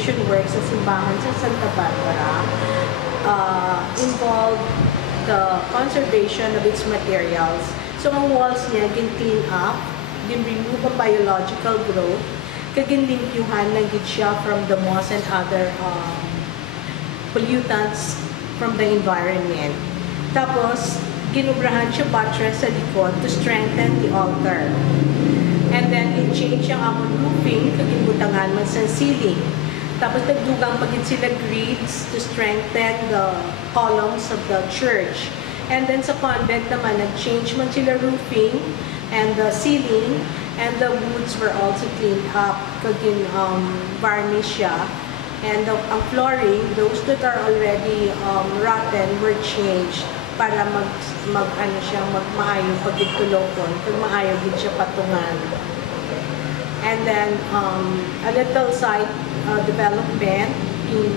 restoration works sa simbahan sa Santa Barbara involved the conservation of its materials. So ang walls niya, gin-clean up, gin-remove ang biological growth, kagin-limpyuhan ng gid siya from the moss and other pollutants from the environment. Tapos, ginubrahan siya buttress sa likod to strengthen the altar. And then, i-change yung among roofing, kagimbutangan man sa ceiling. Tapos, nagdugang pagin sila grids to strengthen the columns of the church. And then, sa convent naman, nag-change man sila roofing and the ceiling, and the woods were also cleaned up, kagin varnish siya. And ang flooring, those that are already rotten were changed para magmaayo pagitulokon, pag maayo gid siya patungan. And then a little side development,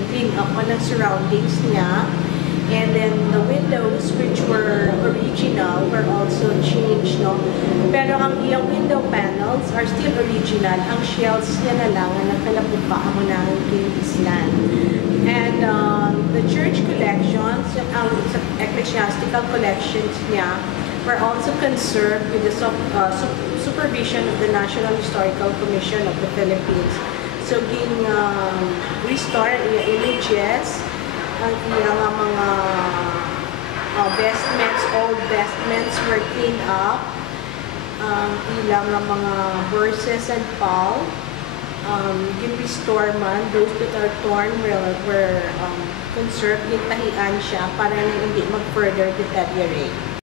clean up on the surroundings niya. And then the windows, which were original, were also changed, no? Pero ang iyang window panels are still original. Ang shells niya na lang ang nakalapugpa mo na ang kinislan. And the church collections, ang ecclesiastical collections niya, were also conserved with the supervision of the National Historical Commission of the Philippines. So, restore yung images, ang ilang mga vestments, old vestments were cleaned up. Ilang mga verses and pall, restore man, those that are torn were conserved, gitahian siya para na hindi mag-further deteriorate.